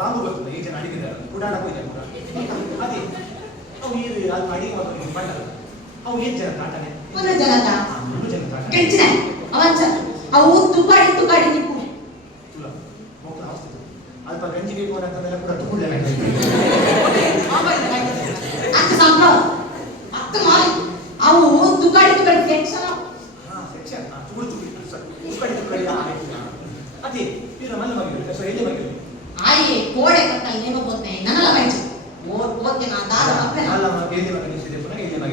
Bomb ಬರ್ತದೆ ಈ ಜನ ಅಡಿಗೆ ಕೂಡ ಅದೇ ಅವು ಇದು ಅದು ಅಡಿಗೆ ಮಾಡೋದು ಮಾಡಲ್ಲ ಅವು ಏನು ಜನ ತಾಟನೆ ಒಂದು ಜನತ ಮೂರು ಜನ ತಾಟ ಕೆಂಚಿನ ಅವಂಚ ಅವು ತುಕಾಡಿ ನಿಕ್ಕು ತುಲ ಮೋಕ ಅವಸ್ಥೆ ಅಲ್ಪ ಗಂಜಿ ಬೇಕು ಅಂತಂದ್ರೆ ಕೂಡ ತುಗುಳ್ಳೆ ಅಕ್ಕ ಸಂಭವ ಅಕ್ಕ ಮಾರಿ ಅವು ತುಕಾಡಿ ಸೆಕ್ಷನ್ ಸೆಕ್ಷನ್ ತುಗುಳಿ ಅದೇ ಇದು ಮಲ್ಲ ಮಗಿಲು ಸೊ ಎಲ್ಲಿ ಮಗಿಲು ಆಯೆ ಕೋಡೆ ಕಟ್ಟಲ್ ನೇಮ ಹೋಗ್ತೇನೆ ನನ್ನಲ್ಲ ಬೈಚು ಓದ್ತೆ ನಾ ದಾರ ಮಕ್ಕಳ ಅಲ್ಲ ಮಗ ಎಲ್ಲಿ ಮಗ ನಿಸಿದೆ ಪುನಃ ಎಲ್ಲಿ ಮಗ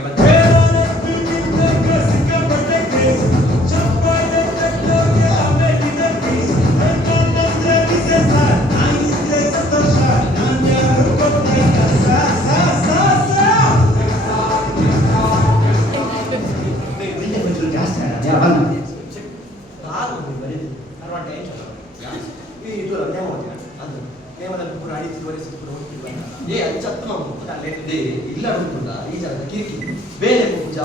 ಇಲ್ಲ ಈ ಜನ ಕಿರಿಕಿ ಬೇರೆ ಪೂಜ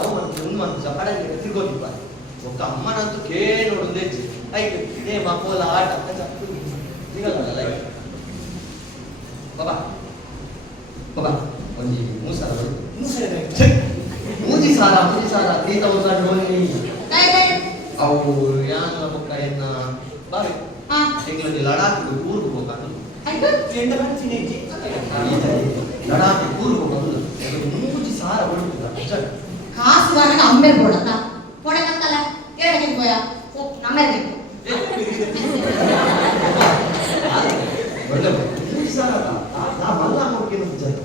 ಮಂಜ ಪಡಂಗ ತಿರ್ಗೋದಿಪ್ಪ ಒಕ್ಕ ಅಮ್ಮನಂತೂ ನೋಡುದೇ ಐತೆ ಏ ಮಕ್ಕಳ ಆಟ ಸಿಗಲ್ಲ ಬಾಬಾ ಬಾಬಾ ಒಂದು ಮೂಸರ ಮೂಜಿ ಸಾರ ತೀತ ಅವು ಯಾನ ಮಕ್ಕ ಎನ್ನ ಬಾವಿ ಎಂಗ್ಲಂಡಿ ಲಡಾಖ್ ಊರ್ಗೆ ಹೋಗಲ್ಲ ಲಡಾಖ್ ಊರ್ಗೆ ಹೋಗಲ್ಲ ಮೂಜಿ ಸಾರ ಹೊಡುತ್ತ ಕಾಸು ವಾರನ ಅಮ್ಮೇಲೆ ಬೋಡತ್ತ ಬೋಡಕತ್ತಲ್ಲ ಕೇಳಕ್ಕೆ ಹೋಯ ನಮ್ಮೇಲೆ ಒಳ್ಳೆ ಮೂಜಿ ಸಾರ ನಾ ಮಲ್ಲ ಹೋಗ್ತೀನಿ ಜನ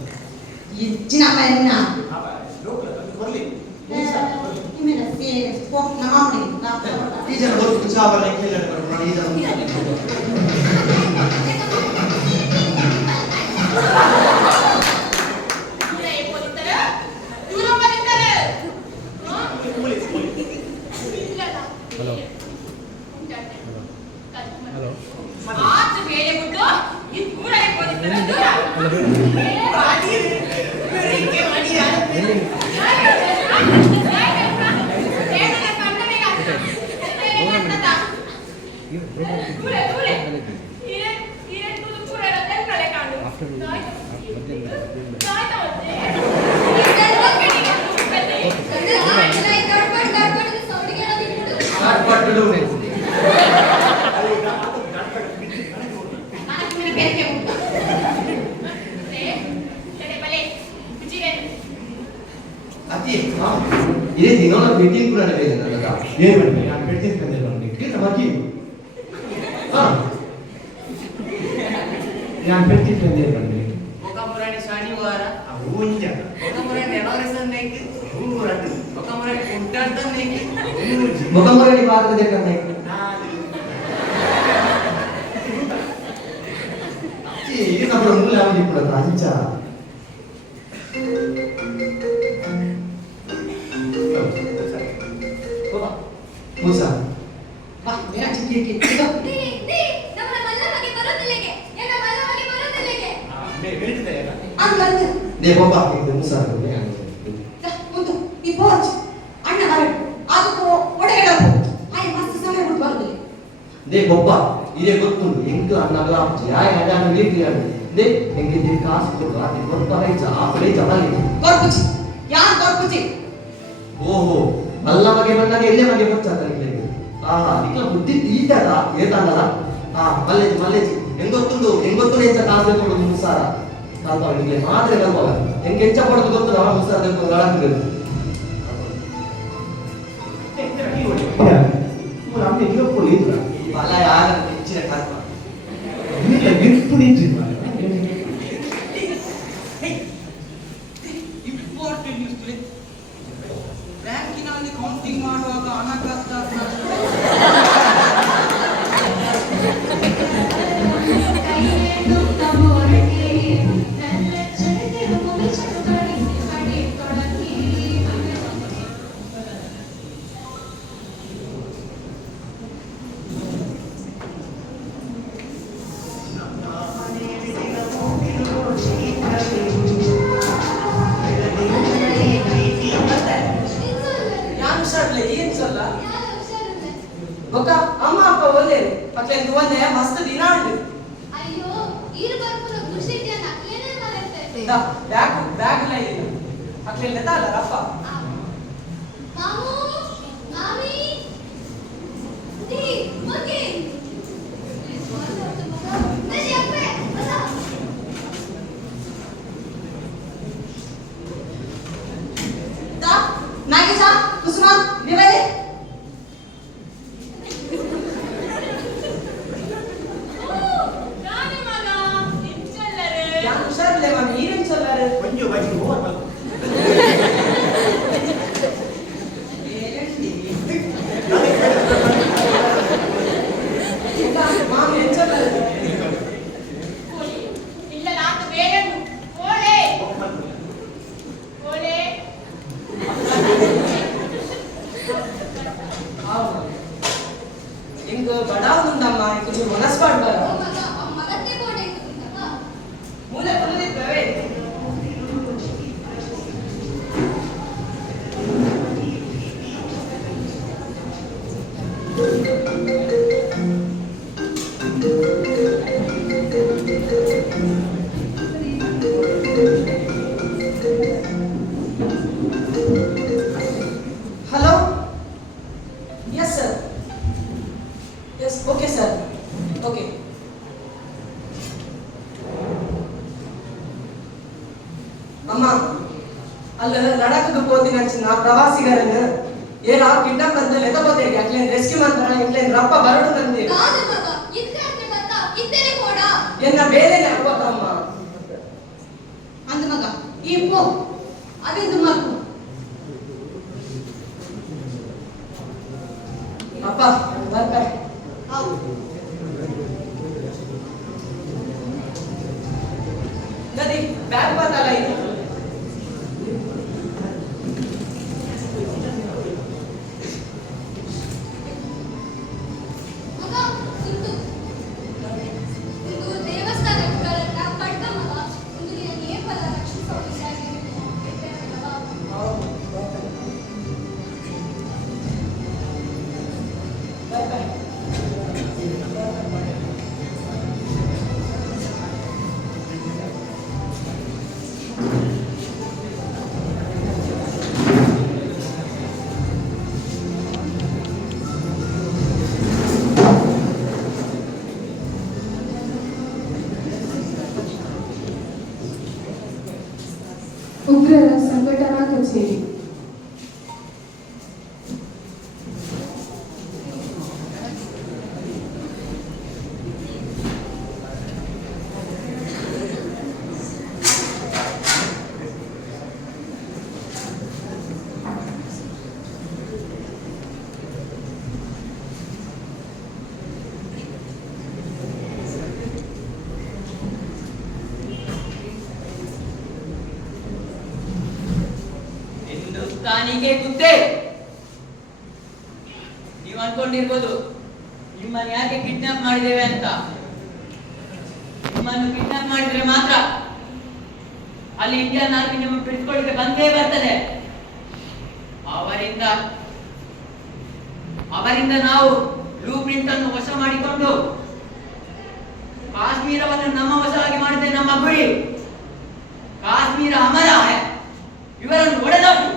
ಇಚ್ಚಿನ ಅಮ್ಮೇಲಿನ ಬರ್ಲಿ ಈ ಜನ ಬರುವುದು ಚಾವಲ ಕೇಳಿ ಬರ್ಬೋದು ಈ ಜನ ಇದೇ ದಿನೋಳ ಮೀಟಿಂಗ್ ಕೂಡ ನಡೆಯಿದೆ ನನ್ನ ಏನು ಮಾಡಿ ನಾನು ಬೆಡ್ತೀನಿ ತಂದೆ ನಾನು ಮಗಿ ನಾನು ಬೆಡ್ತೀನಿ ತಂದೆ ಬಂದೆ ಒಕಮುರಾಣಿ ಶನಿವಾರ ಹೂಂಜ ಒಕಮುರಾಣಿ ಎನವರೆಸನ್ ನೈಕ್ ಹೂರಟ್ಟು ಒಕಮುರಾಣಿ ಉಂಟಾಂತ ನೈಕ್ ಮುಖಮರಡಿ ಪಾತ್ರದ ಕಣ್ಣೆ ಈ ನಮ್ಮ ಮೂಲ ಅವಧಿ ಕೂಡ ಅಂಚ ಮೂಸ ಬಾ ಬೇರೆ ಚಿಕ್ಕಿ ನೀ ನಮ್ಮ ಮಲ್ಲ ಮಗಿ ಬರೋದಿಲ್ಲಿಗೆ ಯಾಕ ಮಲ್ಲ ಮಗಿ ಬರೋದಿಲ್ಲಿಗೆ ಹೇಳ್ತಿದ್ದೆ ಅಂಗಂತ ದೇ ಬಾಬಾ ಇದು ಮೂಸ ಅಂದ್ರೆ ಮುಂದು ಈ ಪೋಚ್ ಅಣ್ಣ ಬರಡು ಅದಕ್ಕೂ ಒಡೆಯಡಕು ಆಯ್ ಮಸ್ತ್ ಸಮಯ ಬಿಟ್ಟು ಬರುದಿಲ್ಲ ದೇ ಬಾಬಾ ಇದೇ ಗೊತ್ತುಂಟು ಎಂಟು ಅನ್ನಗಳ ಯಾಯ ಹಜಾರ ವೀಟಿ ದೇ ಹೆಂಗೆ ದೇ ಕಾಸು ಕೊಡು ಅದು ಗೊತ್ತ ರೈಚ ಆ ಕಡೆ ಜವಾಲಿ ಕೊರ್ಪುಚಿ ಯಾರು ಕೊರ್ಪುಚಿ ಓಹೋ ಮಲ್ಲ ಮಗೆ ಬಂದಾಗ ಎಲ್ಲೇ ಮಗೆ ಗೊತ್ತಾಗ್ತದೆ ಆಹಾ ಈಗ ಬುದ್ಧಿ ಈತಲ್ಲ ಏತಲ್ಲ ಮಲ್ಲೇಜಿ ಹೆಂಗೊತ್ತುಂಡು ಹೆಚ್ಚ ಕಾಸು ಕೊಡೋದು ಮುಸಾರ ಕಾಲ್ಪ ನಿಮಗೆ ಮಾತ್ರ ಕಲ್ಪವ ಹೆಂಗೆ ಹೆಚ್ಚ ಪಡೋದು ಗೊತ್ತು ನಾವು ಮುಸಾರ ಲಡಾಖ್ ಅಮ್ಮ ಇರೋಕ್ಕೂ ಇಲ್ಲ ಬಲ ಯಾರ ಹೆಚ್ಚಿನ ಕಲ್ಪ ಇಲ್ಲ ಗಿಫ್ಟ್ ನಿಂತಿಲ್ಲ ಇಂಪಾರ್ಟೆಂಟ್ ನ್ಯೂಸ್ ಬ್ಯಾಂಕಿನಲ್ಲಿ ಕೌಂಟಿಂಗ್ ಮಾಡುವಾಗ ಹಣಕಾಸು ಬೊಕ್ಕ ಅಮ್ಮ ಅಪ್ಪ ಒಳ್ಳೆರು ಅಕ್ಲೆಂದು ಒಂದೇ ಮಸ್ತ್ ದಿನ ಉಂಟು ಅಯ್ಯೋ ಈರು ಬರ್ಪುರ ಖುಷಿ ಇದೆಯಲ್ಲ ಏನೇ ಮಾಡತ್ತೆ ಬ್ಯಾಗ್ ಇಲ್ಲ ಇಲ್ಲ ಅಕ್ಲೆ ಲೆತ ಅಲ್ಲ ರಪ್ಪ ಮಾಮು ಮಾಮಿ ದಿ ಓಕೆ ನಡಿ ಅಪ್ಪೆ ಬಸ ತಾ ನಾಗೇಶ ಕುಸುಮ ನೀವೇ ഞാൻ ഉഷാറില്ലേ മാമി ഈവൻ ചൊല്ലാറ് ಮಂಜು ಬಜಿ ಹೋಗ್ಬಲ್ಲ മാമി ಏನ್ ಚೊಲ್ಲಾರು ಇಲ್ಲ ನಾತು ಬೇರೆ ಓಲೆ ಓಲೆ ఇంక బడావుందమ్మా ఇంక నీ మనసు పడ్డారు ಮಗ ಮಗತ್ತೆ ಬೋರ್ಡ್ ಇರ್ತದಪ್ಪ ಮೂಲೆ ಕುಳಿದಿದ್ದೇವೆ hello yes sir yes okay sir okay ಅಮ್ಮ ಅಲ್ಲ ಲಡಾಖಕ್ಕೆ ಹೋದಿನ ನಾ ಪ್ರವಾಸಿಗರನ್ನು ಏನ ಕಿಡ್ನಾಪ್ ಅಂತ ಲೆತಬೋದೇಗೆ ಅಕ್ಲೇನ್ ರೆಸ್ಕ್ಯೂ ಮಾಡ್ತಾರ ಇಕ್ಲೇನ್ ರಪ್ಪ ಬರಡು ತಂದೆ ಕಾದು ಮಗ ಇದ್ಕಾರ್ತೆ ಬತ್ತ ಇದ್ದರೆ ಕೂಡ ಎನ್ನ ಬೇರೆ ಹಾಕೋತಮ್ಮ ಅಂದ ಮಗ ಈ ಪೋ ಅದೆಂದು ಮಗು ಅಪ್ಪ ಬರ್ತಾರೆ ಹೌದು ನದಿ ಬ್ಯಾಗ್ ಬತ್ತಲ್ಲ ಇದು ಮಗ ಕುಂತು ಇದು ದೇವಸ್ಥಾನಗಳನ್ನ ಪಡ್ಕ ಮಗ ಒಂದು ನೇಪಲ ರಕ್ಷಿಸೋದಿಲ್ಲ ಉಗ್ರರ ಸಂಘಟನಾ ಕಚೇರಿ. ಹಿಂದೂಸ್ತಾನಿಗೆ ಗುದ್ದೆ. ನೀವು ಅನ್ಕೊಂಡಿರ್ಬೋದು ನಿಮ್ಮನ್ನು ಯಾಕೆ ಕಿಡ್ನಾಪ್ ಮಾಡಿದ್ದೇವೆ ಅಂತ. ನಿಮ್ಮನ್ನು ಕಿಡ್ನಾಪ್ ಮಾಡಿದ್ರೆ ಮಾತ್ರ ಅಲ್ಲಿ ಇಂಡಿಯನ್ ಆರ್ಮಿ ನಿಮ್ಮ ಬಿಡಿಸ್ಕೊಳ್ಳಿಕ್ಕೆ ಬಂದೇ ಬರ್ತದೆ. ಅವರಿಂದ ನಾವು ಬ್ಲೂ ಪ್ರಿಂಟ್ ಅನ್ನು ವಶ ಮಾಡಿಕೊಂಡು ಕಾಶ್ಮೀರವನ್ನು ನಮ್ಮ ವಶವಾಗಿ ಮಾಡಿದೆ ನಮ್ಮ ಗುರಿ. ಕಾಶ್ಮೀರ ಅಮರ ಇವರನ್ನು ಒಡೆದಾಕಿ.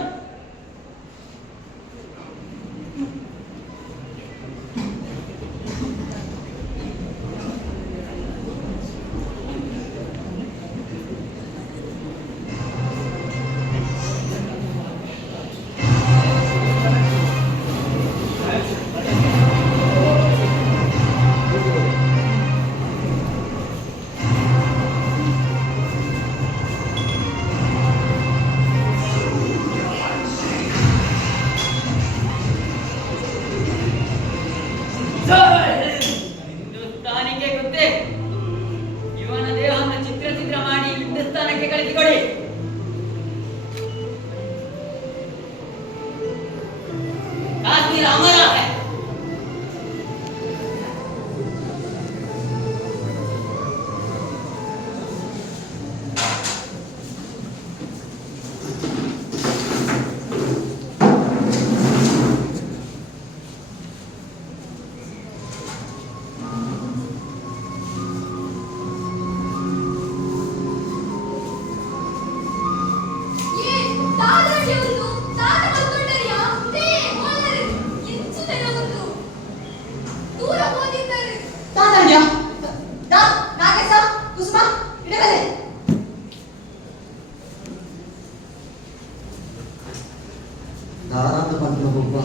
ದಾರಾಂತ ಪಂಪನಗೊಬ್ಬ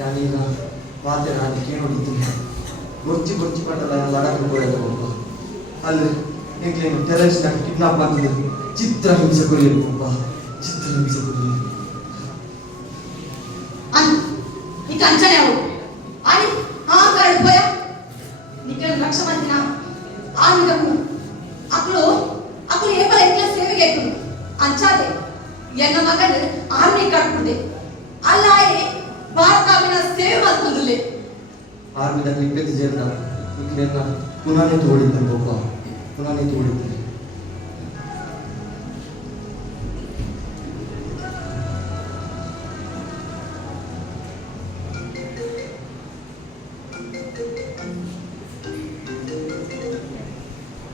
ಯಾನೀಗ ಮಾತೆ ನಾನು ಕೇಳೋಡಿದ್ದೀನಿ ಗೊರ್ಚಿ ಗೊರ್ಚಿ ಪಂಡಲ ಲಡಾಖ್ ಹೋಯ್ತು ಒಬ್ಬ ಅಲ್ಲಿ ಈಗಲೇನು ಟೆರರಿಸ್ಟ್ ಕಿಡ್ನಾಪ್ ಮಾಡ್ತಿದ್ರು ಚಿತ್ರಹಿಂಸೆ ಕೊರಿಯಲು ಒಬ್ಬ ಚಿತ್ರಹಿಂಸೆ ಕೊರಿಯಲು ಈ ಕಂಚನೆ ಅವು आणि कर भया निकल रक्षा मंत्री ना आम्ही करू अकलो हे पण एकला सेवे घेतो अंचादे यांना मगन आर्मी कटकुंडे अल्लाये भारताविನ ಸೇವೆ ಮಾಡ್ಕೊಂಡುಲೆ ಆರ್ಮಿದಲ್ಲಿ ಇಪ್ಪತ್ತು ಜನ ಇಕ್ಲೆಲ್ಲ ಪುನಾನೆ ತೋಡಿದ್ರು ಒಬ್ಬ ಪುನಾನೆ ತೋಡಿದ್ರು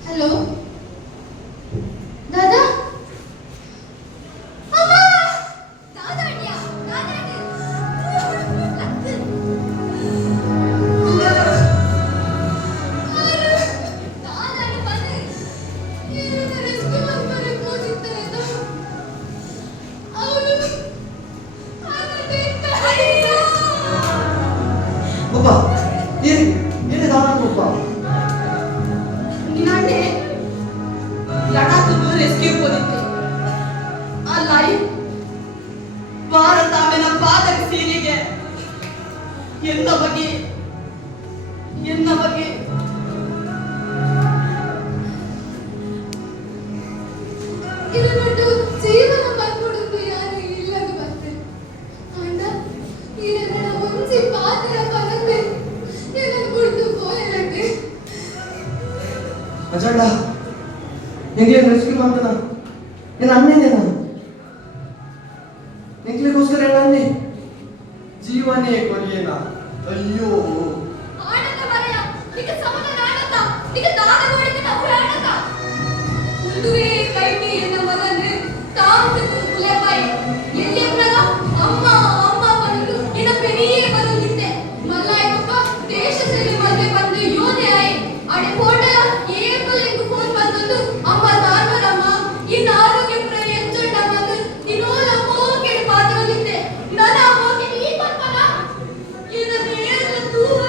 हेलो दादा अम्मा दादा अड्या दादा दादा बने ये रेस्क्यू करे ಹೋಗಿದ್ದಾರೆ ಅವನು ಒಬ್ಬ ಏನೇ ದಾನ ಒಬ್ಬ ನಿನ್ನೆ ಲಡಾಖ್ ರೆಸ್ಕ್ಯೂ ಹೋಗಿದ್ದೆ ಆ ಲೈಫ್ ಭಾರತಾವಿನ ಪಾದಕ ಸೇನೆಗೆ ಎನ್ನ ಬಗ್ಗೆ ಇದನ್ನು ಜೀವನ ಮಾಡ್ಕೊಡುದು ಯಾರು ಇಲ್ಲದು ಮತ್ತೆ ಅಣ್ಣ ಇದನ್ನ ಒಂಚಿ ಪಾತ್ರ ಬರುತ್ತೆ ಇದನ್ನು ಕುಡಿದು ಹೋಯಲಕ್ಕೆ ಅಜಾಡ ನಿಂಗೆ ರೆಸ್ಕ್ಯೂ ಮಾಡ್ತಾನ ಏನು ಅನ್ನೇನೇನ ನಿಂಗ್ಲಿಗೋಸ್ಕರ ಅನ್ನೇ ಜೀವನೇ ಕೊರಿಯೇನ ಅಯ್ಯೋ ಆಡಕ ಬರೆಯ ನಿಕ ಸಮಾಧಾನ ಆಡಕ ನಿಕ ದಾನ ಮಾಡಿಕ ನಾವು ಆಡಕ ಉಂದುವೆ ಕೈಟಿ ಎನ್ನ ಮಗನೇ ತಾಂತ ಕುಲೆಪೈ ಎಲ್ಲಿ ಪ್ರಗ ಅಮ್ಮ ಬಂದು ಇನ ಪೆರಿಯೇ ಬರುತ್ತಿದ್ದೆ ಮಲ್ಲಾಯಪ್ಪ ದೇಶ ಸೇವೆ ಮಲ್ಲೆ ಬಂದು ಯೋಧೆ ಆಯಿ ಅಡೆ ಫೋಟೋ ಏಕಲೆಂಗು ಫೋನ್ ಬಂದದ್ದು ಅಮ್ಮ ದಾನವರಮ್ಮ ಇನ್ನ ಆರೋಗ್ಯ ಪ್ರಯತ್ನ ಬಂದು ಇನ್ನೋಲ ಹೋಗಿ ಪಾತ್ರವಿದ್ದೆ ನನ್ನ ಹೋಗಿ ನೀ ಬರ್ಪನ ಇದನ್ನು ಎಲ್ಲ ದೂರ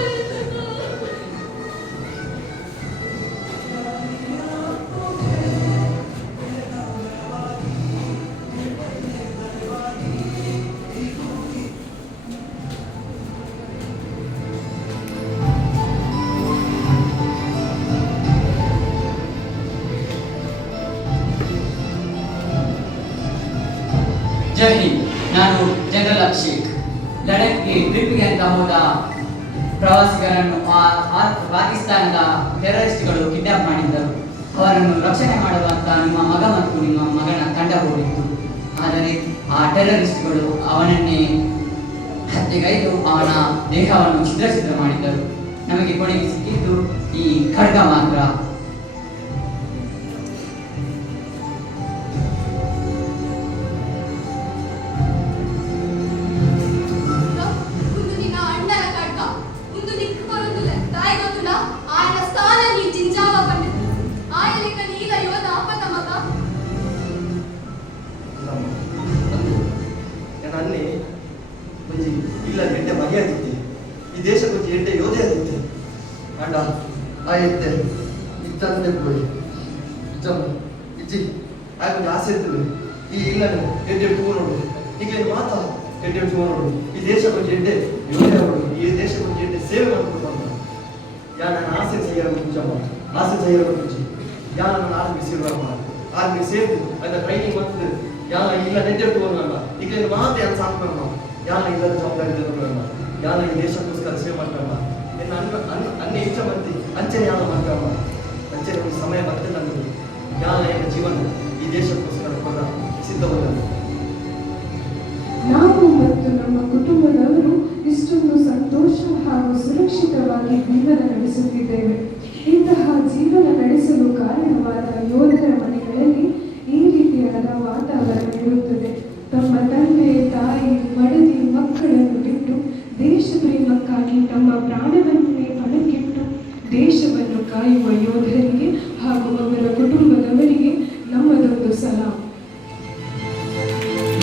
ಜೈ ಹಿಂದ್. ನಾನು ಜನರಲ್ ಅಭಿಷೇಕ್. ಲಡಖ್ಗೆ ಟ್ರಿಪ್ಗೆ ಅಂತ ಹೋದ ಪ್ರವಾಸಿಗರನ್ನು ಪಾಕಿಸ್ತಾನದ ಟೆರರಿಸ್ಟ್ಗಳು ಕಿಡ್ನಾಪ್ ಮಾಡಿದ್ದರು. ಅವರನ್ನು ರಕ್ಷಣೆ ಮಾಡುವಂತ ನಿಮ್ಮ ಮಗ ಮತ್ತು ನಿಮ್ಮ ಮಗನ ತಂಡ ಹೋಗಿತ್ತು. ಆದರೆ ಆ ಟೆರರಿಸ್ಟ್ಗಳು ಅವನನ್ನೇ ಹತ್ಯೆಗೈದು ಅವನ ದೇಹವನ್ನು ಛಿದ್ರ ಮಾಡಿದ್ದರು. ನಮಗೆ ಕೊನೆಗೆ ಸಿಕ್ಕಿದ್ದು ಈ ಖಡ್ಗ ಮಾತ್ರ. ಒಂದು ನಿನ್ನ ಅಣ್ಣನ ಕಡ್ಗ ಒಂದು ನಿಕ್ಕ ಬರುದಿಲ್ಲ ತಾಯಿ ಗೊತ್ತಿಲ್ಲ ಆಯನ ಸ್ಥಾನ ನೀ ಜಿಂಜಾವ ಬಂದಿದ್ದು ಆಯಲಿಕ ನೀಲ ಯೋಧ ಅಪ್ಪನ ಮಗ ಅನ್ನೇ ಒಂಜಿ ಇಲ್ಲ ಎಡ್ಡೆ ಬಗೆ ಆದಿತ್ತೆ ಈ ದೇಶಕ್ಕೊಂಜಿ ಎಡ್ಡೆ ಯೋಧೆ ಆದಿತ್ತೆ ಅಂಡ ಆ ಎಡ್ಡೆ ಇತ್ತಂತೆ ಪೋಯಿ ಇಜ್ಜಿ ಆಗೊಂದು ಆಸೆ ಇರ್ತದೆ ಈ ಇಲ್ಲ ಎಡ್ಡೆ ಟೂ ನೋಡು ಈಗೇನು ಮಾತಾ ಎಡ್ಡೆ ಟೂ ನೋಡು ಈ ದೇಶಕ್ಕೊಂಜಿ ಎಡ್ಡೆ ಯೋಧೆ ಆಗೋದು ಈ ದೇಶಕ್ಕೊಂಜಿ ಎಡ್ಡೆ ಸೇವೆ ಮಾಡ್ಕೊಂಡು ಅಂತ ಯಾ ನನ್ನ ಆಸೆ செய்யறோம் ಆಸೆ செய்யறோம் ಯಾ ನನ್ನ ಆರ್ಮಿ ಸೇರುವ ಆರ್ಮಿ ಸೇರ್ದು ಅದರ ಟ್ರೈನಿಂಗ್ ಮತ್ತು ಯಾನ ಇಲ್ಲ ಎಡ್ಡೆ ಟೂ ನೋಡಲ್ಲ ಈಗೇನು ಮಾತಾ ಯಾರು ಸಾಕ್ಬೇಕು ಯಾನ ಇಲ್ಲದ ಜವಾಬ್ದಾರಿ ತಗೊಂಡಲ್ಲ ಯಾನ ಈ ದೇಶಕ್ಕೋಸ್ಕರ ಸೇವೆ ಮಾಡ್ಕಲ್ಲ ಇನ್ನು ಅನ್ನ ಇಷ್ಟ ಮಂದಿ ಅಂಚನೆ ಯಾನ ಮಾಡ್ಕಲ್ಲ ಅಂಚನೆ ಒಂದು ಸಮಯ ಬರ್ತದೆ ನಮಗೆ ಯಾನ ಏನ ಜೀವನ ಈ ದೇಶಕ್ಕೋಸ್ಕರ ಕೊಡ ಸಿದ್ಧವಲ್ಲ ನಾವು ಮತ್ತು ನಮ್ಮ ಕುಟುಂಬದವರು ಇಷ್ಟೊಂದು ಸಂತೋಷ ಹಾಗೂ ಸುರಕ್ಷಿತವಾಗಿ ಜೀವನ ನಡೆಸುತ್ತಿದ್ದೇವೆ. ಇಂತಹ ಜೀವನ ನಡೆಸಲು ಕಾರಣವಾದ ಯೋಧರ ಮನೆಗಳಲ್ಲಿ ಈ ರೀತಿಯಾದ ವಾತಾವರಣ ಇರುತ್ತದೆ. ತಮ್ಮ ತಂದೆ ತಾಯಿ ಮಡದಿ ಮಕ್ಕಳನ್ನು ಬಿಟ್ಟು ದೇಶ ಪ್ರೇಮಕ್ಕಾಗಿ ತಮ್ಮ ಪ್ರಾಣವನ್ನೇ ಪಣಕ್ಕಿಟ್ಟು ದೇಶವನ್ನು ಕಾಯುವ ಯೋಧರಿಗೆ ಹಾಗೂ ಅವರ